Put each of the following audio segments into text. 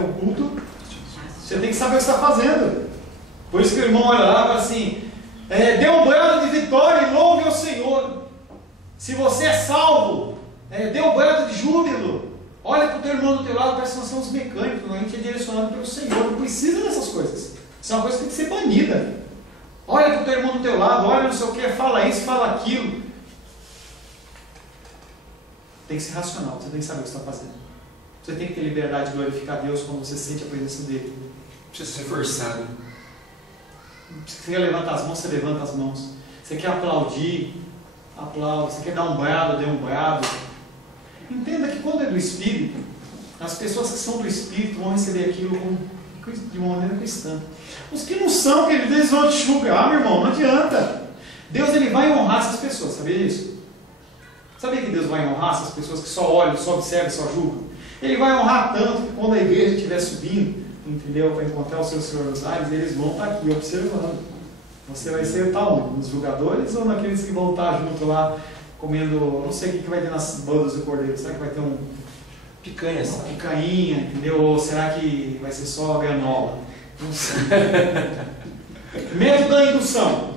o culto, você tem que saber o que está fazendo. Por isso que o irmão olha lá e fala assim, dê um brado de vitória e louve ao Senhor. Se você é salvo, dê um brado de júbilo. Olha para o teu irmão do teu lado, parece que nós somos mecânicos, a gente é direcionado pelo Senhor, não precisa dessas coisas. Isso é uma coisa que tem que ser banida. Olha para o teu irmão do teu lado, olha não sei o que, fala isso, fala aquilo. Tem que ser racional, você tem que saber o que está fazendo. Você tem que ter liberdade de glorificar Deus quando você sente a presença dele. Não precisa ser forçado. Você quer levantar as mãos, você levanta as mãos. Você quer aplaudir, aplaude. Você quer dar um brado, dê um brado. Entenda que quando é do Espírito, as pessoas que são do Espírito vão receber aquilo de uma maneira cristã. Os que não são, queridos, eles vão te julgar, meu irmão, não adianta. Deus ele vai honrar essas pessoas, sabia disso? Sabia que Deus vai honrar essas pessoas que só olham, só observam, só julgam? Ele vai honrar tanto que quando a igreja estiver subindo, entendeu, para encontrar os seus senhores ares, eles vão estar aqui observando. Você vai ser onde? Nos julgadores ou naqueles que vão estar junto lá, comendo, não sei o que vai ter nas bodas do cordeiro, será que vai ter picanha, uma picanha, entendeu? Ou será que vai ser só granola? Não sei. Método da indução.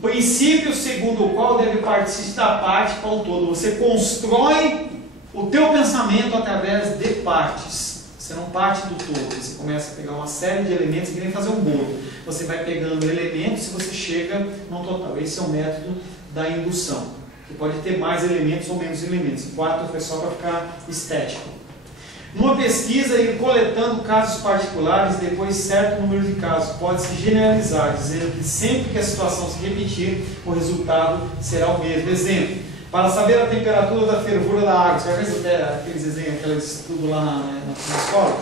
Princípio segundo o qual deve partir da parte para o todo. Você constrói o teu pensamento através de partes. Você não parte do todo. Você começa a pegar uma série de elementos que nem fazer um bolo. Você vai pegando elementos e você chega no total. Esse é o método da indução. Você pode ter mais elementos ou menos elementos. O quarto foi só para ficar estético. Numa pesquisa, ir coletando casos particulares, depois certo número de casos, pode-se generalizar, dizendo que sempre que a situação se repetir, o resultado será o mesmo. Exemplo, para saber a temperatura da fervura da água, você já fez aqueles desenhos, aqueles estudos lá na escola?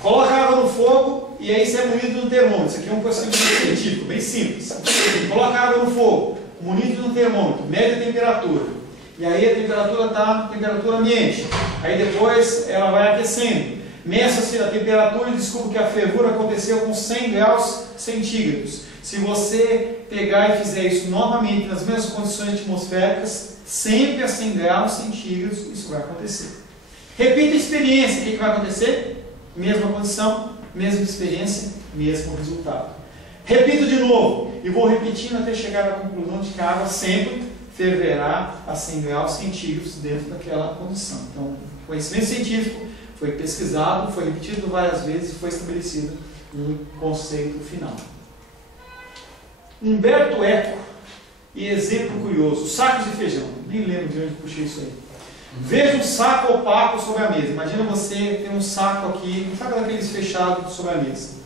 Coloca a água no fogo e aí você é munido no termômetro. Isso aqui é um procedimento científico, bem simples. Coloca a água no fogo, munido no termômetro, mede a temperatura. E aí a temperatura está temperatura ambiente. Aí depois ela vai aquecendo. Meça-se a temperatura e descobre que a fervura aconteceu com 100 graus centígrados. Se você pegar e fizer isso novamente nas mesmas condições atmosféricas, sempre a 100 graus centígrados, isso vai acontecer. Repita a experiência. O que vai acontecer? Mesma condição, mesma experiência, mesmo resultado. Repito de novo. E vou repetindo até chegar à conclusão de que a água sempre ferverá a 100 graus centígrados dentro daquela condição. Então, conhecimento científico foi pesquisado, foi repetido várias vezes e foi estabelecido um conceito final. Humberto Eco, e exemplo curioso, sacos de feijão. Nem lembro de onde puxei isso aí. Veja um saco opaco sobre a mesa. Imagina você ter um saco aqui, um saco daqueles fechados sobre a mesa.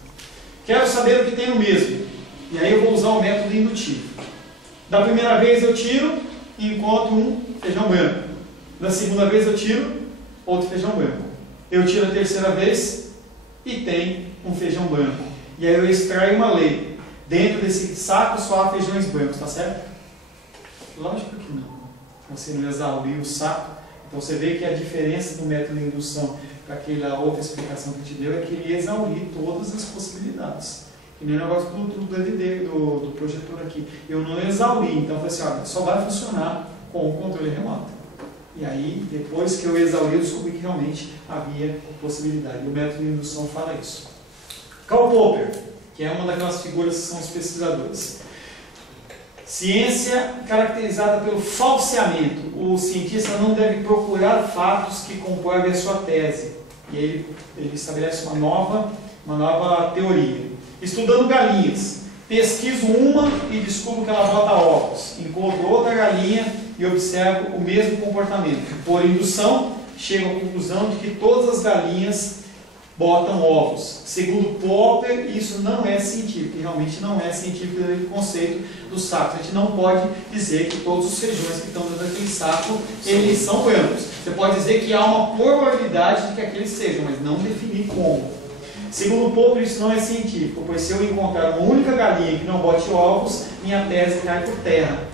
Quero saber o que tem no mesmo. E aí eu vou usar o método indutivo. Da primeira vez eu tiro e encontro um feijão branco. Da segunda vez eu tiro outro feijão branco. Eu tiro a terceira vez e tem um feijão branco. E aí eu extraio uma lei. Dentro desse saco só há feijões brancos, tá certo? Lógico que não. Você não exauriu o saco. Então você vê que a diferença do método de indução para aquela outra explicação que eu te deu é que ele exaurir todas as possibilidades. E nem o negócio do DVD, do projetor aqui. Eu não exauri, então eu falei assim, olha, só vai funcionar com o controle remoto. E aí, depois que eu exauri, eu descobri que realmente havia possibilidade. E o método de indução fala isso. Karl Popper, que é uma daquelas figuras que são os pesquisadores. Ciência caracterizada pelo falseamento. O cientista não deve procurar fatos que comprovem a sua tese. E aí ele estabelece uma nova teoria. Estudando galinhas, pesquiso uma e descubro que ela bota ovos. Encontro outra galinha e observo o mesmo comportamento. Por indução, chego à conclusão de que todas as galinhas botam ovos. Segundo Popper, isso não é científico. E realmente não é científico o conceito do saco. A gente não pode dizer que todos os feijões que estão dentro daquele saco, eles são brancos. Você pode dizer que há uma probabilidade de que aqueles sejam, mas não definir como. Segundo Popper, isso não é científico, pois se eu encontrar uma única galinha que não bote ovos, minha tese cai por terra.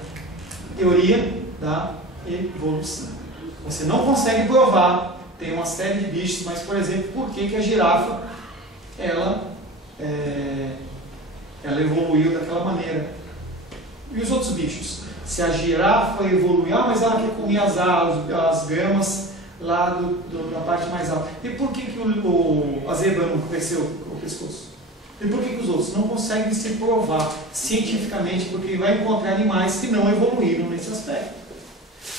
Teoria da evolução. Você não consegue provar, tem uma série de bichos, mas, por exemplo, por que a girafa, ela evoluiu daquela maneira? E os outros bichos? Se a girafa evoluiu, mas ela que comia as gramas lá da parte mais alta. E por que a zebra não cresceu o pescoço? E por que os outros não conseguem se provar cientificamente? Porque vai encontrar animais que não evoluíram nesse aspecto.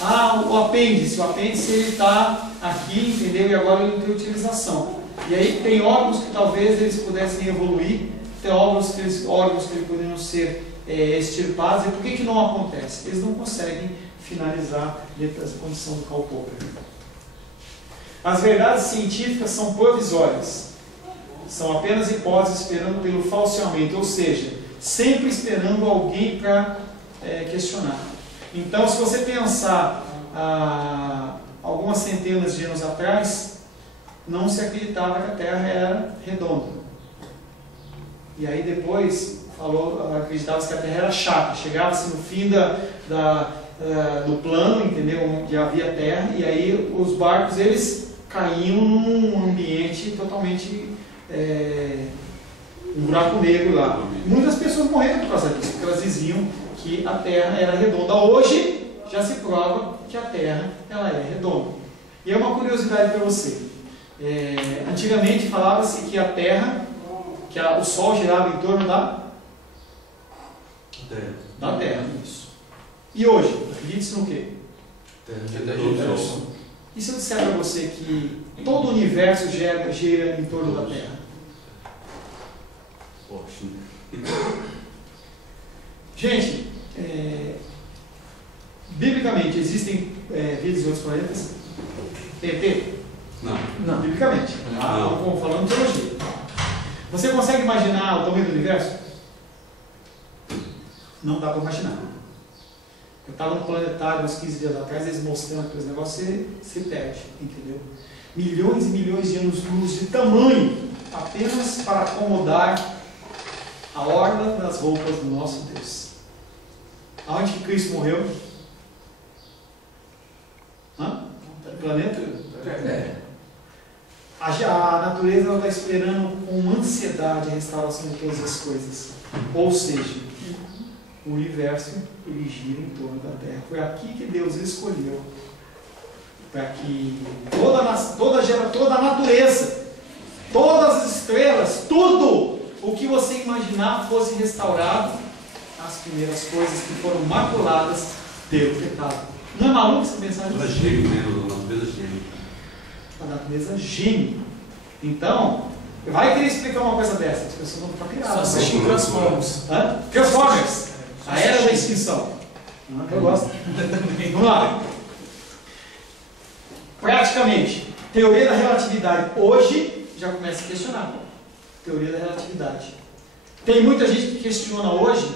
Ah, o apêndice ele está aqui, entendeu? E agora ele não tem utilização. E aí tem órgãos que talvez eles pudessem evoluir, tem órgãos que eles poderiam ser extirpados. E por que não acontece? Eles não conseguem finalizar a condição do Karl Popper. As verdades científicas são provisórias. São apenas hipóteses esperando pelo falseamento, ou seja, sempre esperando alguém para questionar. Então, se você pensar algumas centenas de anos atrás, não se acreditava que a Terra era redonda. E aí depois acreditava-se que a Terra era chata. Chegava-se no fim do plano, entendeu? Onde havia Terra, e aí os barcos eles caíam num ambiente totalmente um buraco negro lá. Muitas pessoas morreram por causa disso, porque elas diziam que a Terra era redonda. Hoje já se prova que a Terra ela é redonda. E é uma curiosidade para você. Antigamente falava-se que a Terra, o Sol girava em torno da Terra. Isso. E hoje, acredite-se no quê? E se eu disser para você que todo o universo gira em torno da Terra? Gente, biblicamente existem vidas em outros planetas? ET? Não. Biblicamente. Estamos falando de teologia. Você consegue imaginar o tamanho do universo? Não dá para imaginar. Eu estava no planetário uns 15 dias atrás, eles mostrando aqueles negócios, você perde, entendeu? Milhões e milhões de anos-luz de tamanho, apenas para acomodar a orla das roupas do nosso Deus. Aonde que Cristo morreu? No planeta? A natureza está esperando com ansiedade a restauração de todas as coisas. Ou seja, o universo ele gira em torno da Terra. Foi aqui que Deus escolheu para que toda a natureza, todas as estrelas, tudo o que você imaginar fosse restaurado. As primeiras coisas que foram maculadas pelo pecado. Não é maluco você pensar nisso? A natureza geme. Então, vai querer explicar uma coisa dessa? As pessoas vão ficar piradas. Só assistir Transformers. Transformers! A era da extinção. Eu gosto. Vamos lá. Praticamente, teoria da relatividade. Hoje já começa a questionar. Teoria da relatividade. Tem muita gente que questiona hoje,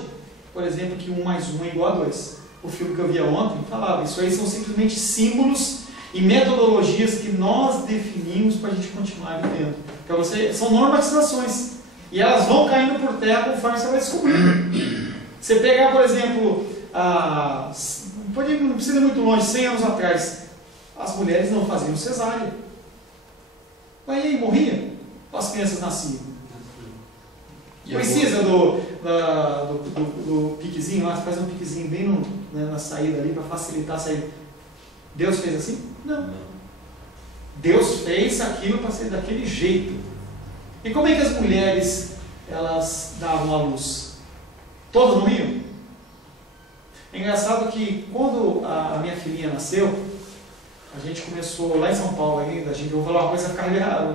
por exemplo, que 1 mais 1 é igual a 2. O filme que eu via ontem falava, isso aí são simplesmente símbolos e metodologias que nós definimos para a gente continuar vivendo. Para você, são normatizações. E elas vão caindo por terra conforme você vai descobrindo. Você pegar, por exemplo, não precisa ir muito longe, 100 anos atrás, as mulheres não faziam cesárea. Mas aí morria? As crianças nasciam. Precisa do piquezinho lá, você faz um piquezinho bem na saída ali para facilitar a saída. Deus fez assim? Não. Deus fez aquilo para ser daquele jeito. E como é que as mulheres elas davam a luz? Todas não iam? É engraçado que quando a minha filhinha nasceu, a gente começou lá em São Paulo ainda, eu vou falar uma coisa que ficar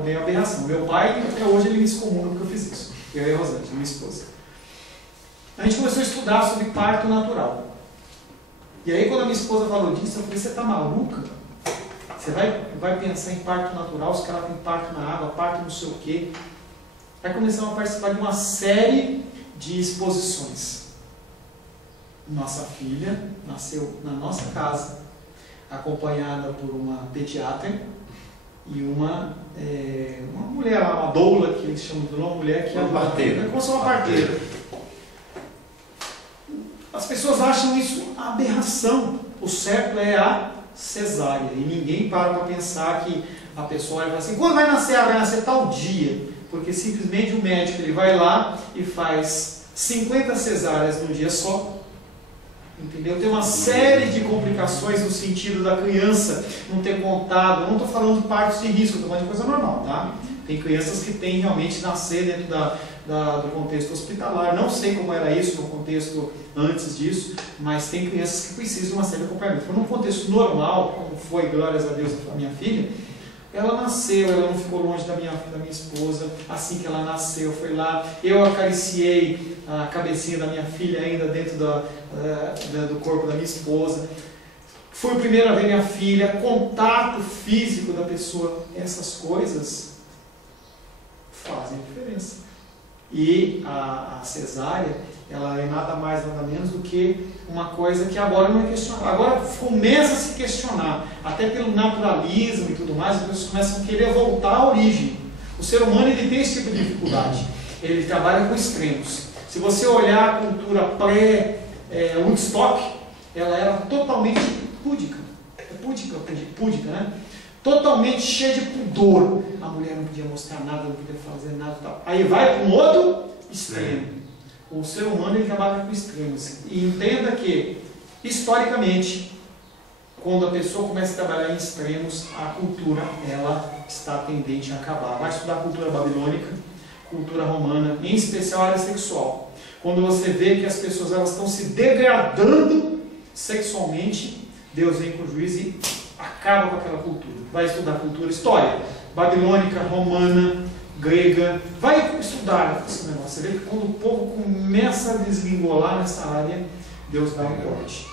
meio aberração. Meu pai, até hoje, ele me excomuna porque eu fiz isso. Eu e a Rosângela, minha esposa. A gente começou a estudar sobre parto natural. E aí quando a minha esposa falou disso, eu falei, você está maluca? Você vai pensar em parto natural, os caras têm parto na água, parto não sei o quê. Aí começamos a participar de uma série de exposições. Nossa filha nasceu na nossa casa, acompanhada por uma pediatra e uma mulher, uma doula, que eles chamam de uma mulher que é uma parteira. Como se fosse uma parteira. As pessoas acham isso aberração. O certo é a cesárea. E ninguém para pensar que a pessoa vai assim, quando vai nascer? Vai nascer tal dia. Porque simplesmente o médico ele vai lá e faz 50 cesáreas num dia só. Entendeu? Tem uma série de complicações no sentido da criança não ter contato. Eu não estou falando de partos de risco, estou falando de coisa normal, tá? Tem crianças que têm realmente nascer dentro do contexto hospitalar. Não sei como era isso no contexto antes disso, mas tem crianças que precisam de uma série de acompanhamento. Então, num contexto normal, como foi, glórias a Deus, a minha filha, ela nasceu, ela não ficou longe da minha esposa. Assim que ela nasceu, foi lá, eu acariciei a cabecinha da minha filha ainda dentro do corpo da minha esposa. Fui o primeiro a ver minha filha, contato físico da pessoa. Essas coisas fazem diferença. E a cesárea, ela é nada mais, nada menos do que uma coisa que agora não é questionada. Agora começa a se questionar, até pelo naturalismo e tudo mais, as pessoas começam a querer voltar à origem. O ser humano, ele tem esse tipo de dificuldade. Ele trabalha com extremos. Se você olhar a cultura pré-Woodstock, ela era totalmente púdica. Púdica, né? Totalmente cheia de pudor. A mulher não podia mostrar nada, não podia fazer nada e tal. Aí vai para um outro extremo. O ser humano, ele trabalha com extremos. E entenda que, historicamente, quando a pessoa começa a trabalhar em extremos, a cultura, ela está tendente a acabar. Vai estudar a cultura babilônica, cultura romana, em especial a área sexual. Quando você vê que as pessoas elas estão se degradando sexualmente, Deus vem com o juízo e acaba com aquela cultura. Vai estudar cultura, história babilônica, romana, grega, vai estudar esse negócio. Você vê que quando o povo começa a deslingolar nessa área, Deus dá um corte.